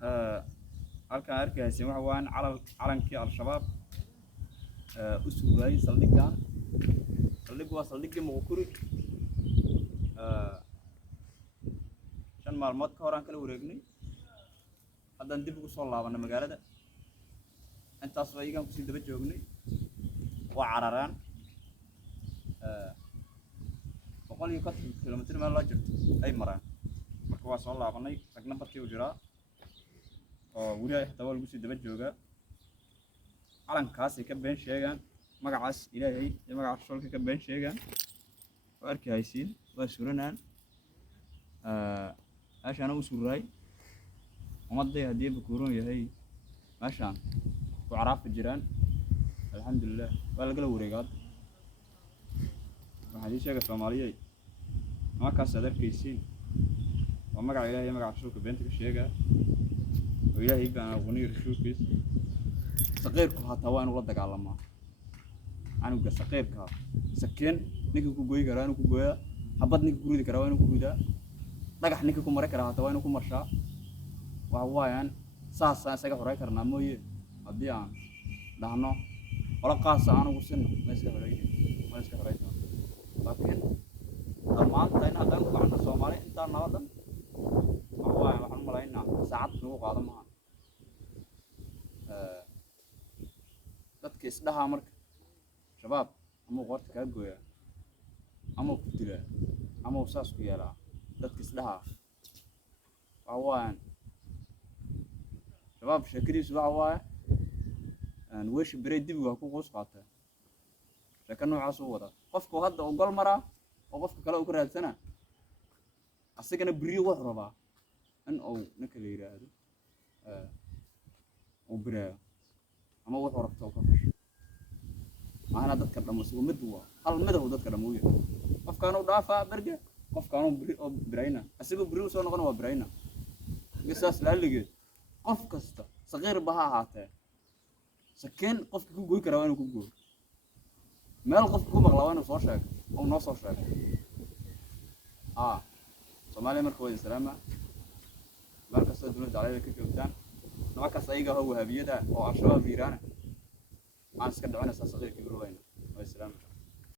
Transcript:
halkaan arkaysin waxa waan calankii al-shabaab u suray saldhigan saldhigu waa saldhigii Muqokuri 5 maalmood ka hor aan kala wareegnay haddaan dib ugu soo laabanay magaalada intaas waa iyagan ku sii daba joognay waa cararaan 140 kilomitir meel loo jirto ay maraan marka waa soo laabanay ragna barkii u jiraa oo wali ay xataa lagu sii daba joogaa calankaas ay ka been sheegaan magacaas ilaahay iyo magaca rasuulka ka been sheegaan oo arkaysiin waa suranaan ashaana u suray umaday hadii bukuuron yahay meeshaan ku caraaf jiraan alxamdulillah waa laga wareegay waxaan ii sheegay Soomaaliyeed markaas aad arkaysiin waa magaca ilaahay iyo magaca rasuulka beenta ka sheegaa oo ilaahay baan aqoonay rasuulkiisa saqiirku hataa waa inuu la dagaalamaa anuga saqiirka sakeen ninka ku gooyi karaa inuu ku gooyaa habad ninka ku ridi karaa waa inuu ku ridaa dhagax ninka ku maray karaa hataa waa inuu ku marshaa waayaan saas isaga horay karnaa mooyee haddii aan dhahno wala qaas aan ugu sinno ma iska horayno laakiin maanta in haddaan ku gacno Soomaali inta nabadan waxaan malaynaa saacad nagu qaado maaha dadka isdhaha marka shabaab ama qorta ka gooya ama ku dila ama saas ku yeelaa dadka isdhaha shabaab shakadiisu waxa aan weesh biray dib uga ku qoos qaata shaka noocaas u wada qofku hadda oo gol maraa oo qofka kale uu ka raadsana asagana biriyo wax rabaa in uu ninka la yiraahdo oo biraa ama wax rabto ka fasho maana dadka dhamayso mid waa hal mid oo dadka dhameeyo qofkaan uu dhaafa barga qofkaan uu biri oo birayna asigu biri soo noqon waa birayna qisaas la ligeed qof kasta saqiir baha ahaatee sakeen qofka ku gooy karaa inuu ku gooyo meel qofka ku maqlaa inuu soo sheego oo noo soo sheego Soomaaliya markuu way islaama marka soo dawladda calaamada ka joogtaan markaas ayaga oo wahabiyada oo al-shabaab Iiraan aan iska dhacanaysa saqiirkii Buruwayna way islaama